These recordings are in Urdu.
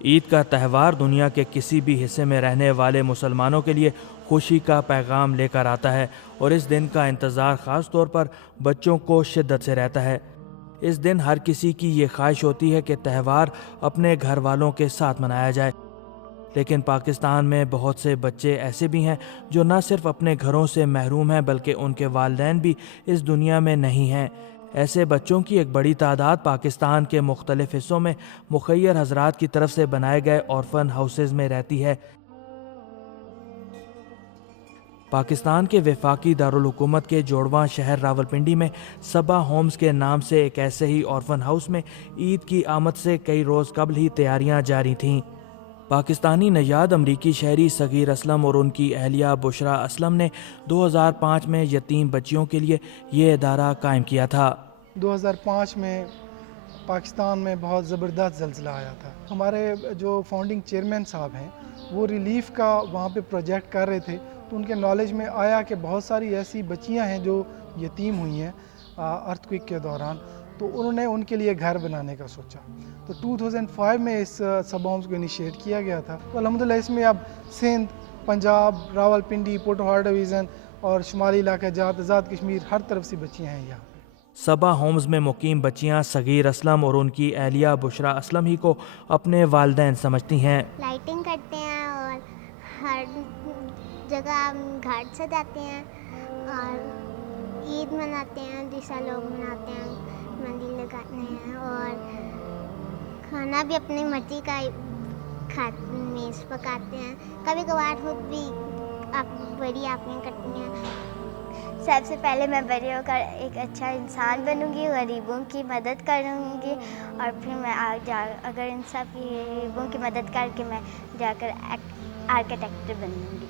عید کا تہوار دنیا کے کسی بھی حصے میں رہنے والے مسلمانوں کے لیے خوشی کا پیغام لے کر آتا ہے اور اس دن کا انتظار خاص طور پر بچوں کو شدت سے رہتا ہے۔ اس دن ہر کسی کی یہ خواہش ہوتی ہے کہ تہوار اپنے گھر والوں کے ساتھ منایا جائے، لیکن پاکستان میں بہت سے بچے ایسے بھی ہیں جو نہ صرف اپنے گھروں سے محروم ہیں بلکہ ان کے والدین بھی اس دنیا میں نہیں ہیں۔ ایسے بچوں کی ایک بڑی تعداد پاکستان کے مختلف حصوں میں مخیر حضرات کی طرف سے بنائے گئے اورفن ہاؤسز میں رہتی ہے۔ پاکستان کے وفاقی دارالحکومت کے جوڑواں شہر راولپنڈی میں صبا ہومز کے نام سے ایک ایسے ہی اورفن ہاؤس میں عید کی آمد سے کئی روز قبل ہی تیاریاں جاری تھیں۔ پاکستانی نژاد امریکی شہری صغیر اسلم اور ان کی اہلیہ بشرا اسلم نے 2005 میں یتیم بچیوں کے لیے یہ ادارہ قائم کیا تھا۔ 2005 میں پاکستان میں بہت زبردست زلزلہ آیا تھا۔ ہمارے جو فاؤنڈنگ چیئرمین صاحب ہیں وہ ریلیف کا وہاں پہ پروجیکٹ کر رہے تھے، تو ان کے نالج میں آیا کہ بہت ساری ایسی بچیاں ہیں جو یتیم ہوئی ہیں ارتھ کوئک کے دوران، تو انہوں نے ان کے لیے گھر بنانے کا سوچا۔ تو 2005 میں اس صبا ہومز کو انیشیٹ کیا گیا تھا۔ تو الحمدللہ اس میں اب سندھ، پنجاب، راولپنڈی، پوٹھوہار ڈویژن اور شمالی علاقہ جات، آزاد کشمیر، ہر طرف سے بچیاں ہیں یہاں۔ صبا ہومز میں مقیم بچیاں صغیر اسلم اور ان کی اہلیہ بشرا اسلم ہی کو اپنے والدین سمجھتی ہیں۔ لائٹنگ کرتے ہیں اور ہر جگہ گھاٹ سجاتے ہیں اور عید مناتے ہیں جیسا لوگ مناتے ہیں، مندی لگاتے ہیں اور کھانا بھی اپنی مرضی کا میز پکاتے ہیں۔ کبھی کبھار خود بھی بڑی آپیاں کرتی ہیں۔ سب سے پہلے میں بڑی ہو کر ایک اچھا انسان بنوں گی، غریبوں کی مدد کروں گی اور پھر میں اگر ان سب غریبوں کی مدد کر کے میں جا کر آرکیٹیکٹ بنوں گی۔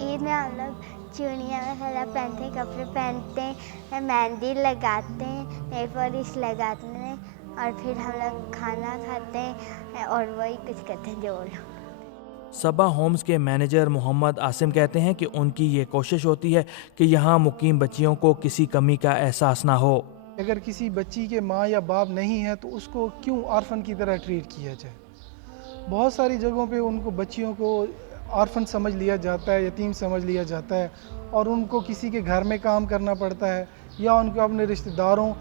عید میں ہم لوگ چوڑیاں وغیرہ پہنتے ہیں، کپڑے پہنتے ہیں، مہندی لگاتے ہیں، نیل پالش لگاتے ہیں اور پھر ہم لوگ کھانا کھاتے ہیں اور وہی کچھ کرتے ہیں جو لوگ۔ صبا ہومز کے مینیجر محمد عاصم کہتے ہیں کہ ان کی یہ کوشش ہوتی ہے کہ یہاں مقیم بچیوں کو کسی کمی کا احساس نہ ہو۔ اگر کسی بچی کے ماں یا باپ نہیں ہے تو اس کو کیوں آرفن کی طرح ٹریٹ کیا جائے؟ بہت ساری جگہوں پہ ان کو بچیوں کو آرفن سمجھ لیا جاتا ہے، یتیم سمجھ لیا جاتا ہے اور ان کو کسی کے گھر میں کام کرنا پڑتا ہے یا ان کو اپنے رشتہ داروں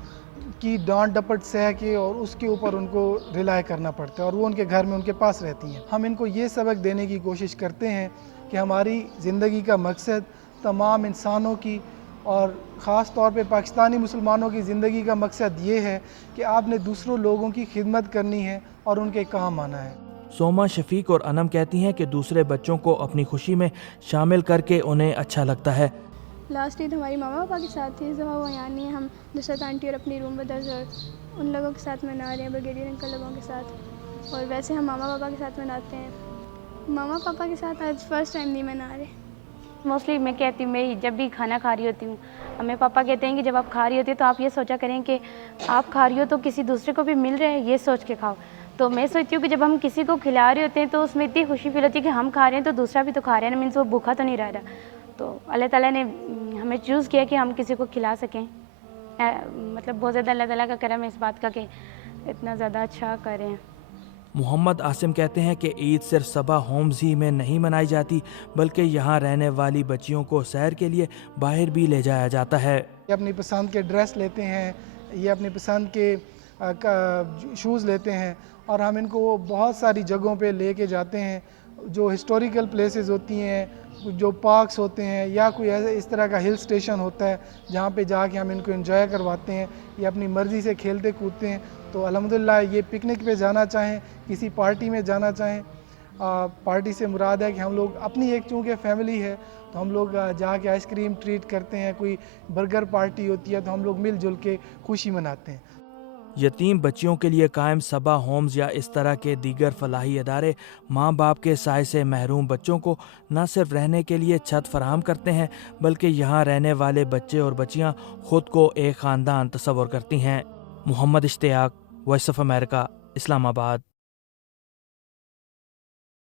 کی ڈانٹ ڈپٹ سہ کے اور اس کے اوپر ان کو ریلائی کرنا پڑتا ہے اور وہ ان کے گھر میں ان کے پاس رہتی ہیں۔ ہم ان کو یہ سبق دینے کی کوشش کرتے ہیں کہ ہماری زندگی کا مقصد تمام انسانوں کی اور خاص طور پہ پاکستانی مسلمانوں کی زندگی کا مقصد یہ ہے کہ آپ نے دوسروں لوگوں کی خدمت کرنی ہے اور ان کے کام آنا ہے۔ سوما شفیق اور انم کہتی ہیں کہ دوسرے بچوں کو اپنی خوشی میں شامل کر کے انہیں اچھا لگتا ہے۔ لاسٹ عید ہماری ماما پاپا کے ساتھ تھی، اس دفعہ وہ یہاں نہیں ہیں، ہم نصرت آنٹی اور اپنی روم بدرز اور ان لوگوں کے ساتھ منا رہے ہیں، بریگیڈیئر انکل لوگوں کے ساتھ، اور ویسے ہم ماما پاپا کے ساتھ مناتے ہیں۔ ماما پاپا کے ساتھ آج فرسٹ ٹائم نہیں منا رہے۔ موسٹلی میں کہتی ہوں، میں جب بھی کھانا کھا رہی ہوتی ہوں، ہمیں پاپا کہتے ہیں کہ جب آپ کھا رہی ہوتی ہیں تو آپ یہ سوچا کریں کہ آپ کھا رہی ہو تو کسی دوسرے کو بھی مل رہا ہے، یہ سوچ کے کھاؤ۔ تو میں سوچتی ہوں کہ جب ہم کسی کو کھلا رہے ہوتے ہیں تو اس میں اتنی خوشی فیل ہوتی ہے کہ ہم کھا رہے ہیں تو دوسرا بھی تو کھا رہا ہے نا، مینس وہ بھوکا تو نہیں رہ رہا۔ تو اللہ تعالیٰ نے ہمیں چوز کیا کہ ہم کسی کو کھلا سکیں، مطلب بہت زیادہ اللہ تعالیٰ کا کرم ہے اس بات کا کہ اتنا زیادہ اچھا کر رہے ہیں۔ محمد عاصم کہتے ہیں کہ عید صرف صبا ہومز ہی میں نہیں منائی جاتی بلکہ یہاں رہنے والی بچیوں کو سیر کے لیے باہر بھی لے جایا جاتا ہے۔ یہ اپنی پسند کے ڈریس لیتے ہیں، یہ اپنی پسند کے شوز لیتے ہیں اور ہم ان کو بہت ساری جگہوں پہ لے کے جاتے ہیں جو ہسٹوریکل پلیسز ہوتی ہیں، جو پارکس ہوتے ہیں یا کوئی ایسے اس طرح کا ہل اسٹیشن ہوتا ہے جہاں پہ جا کے ہم ان کو انجوائے کرواتے ہیں، یہ اپنی مرضی سے کھیلتے کودتے ہیں۔ تو الحمدللہ یہ پکنک پہ جانا چاہیں، کسی پارٹی میں جانا چاہیں، پارٹی سے مراد ہے کہ ہم لوگ اپنی ایک چونکہ فیملی ہے تو ہم لوگ جا کے آئس کریم ٹریٹ کرتے ہیں، کوئی برگر پارٹی ہوتی ہے تو ہم لوگ مل جل کے خوشی مناتے ہیں۔ یتیم بچیوں کے لیے قائم صبا ہومز یا اس طرح کے دیگر فلاحی ادارے ماں باپ کے سائے سے محروم بچوں کو نہ صرف رہنے کے لیے چھت فراہم کرتے ہیں بلکہ یہاں رہنے والے بچے اور بچیاں خود کو ایک خاندان تصور کرتی ہیں۔ محمد اشتیاق، وائس آف امریکہ، اسلام آباد۔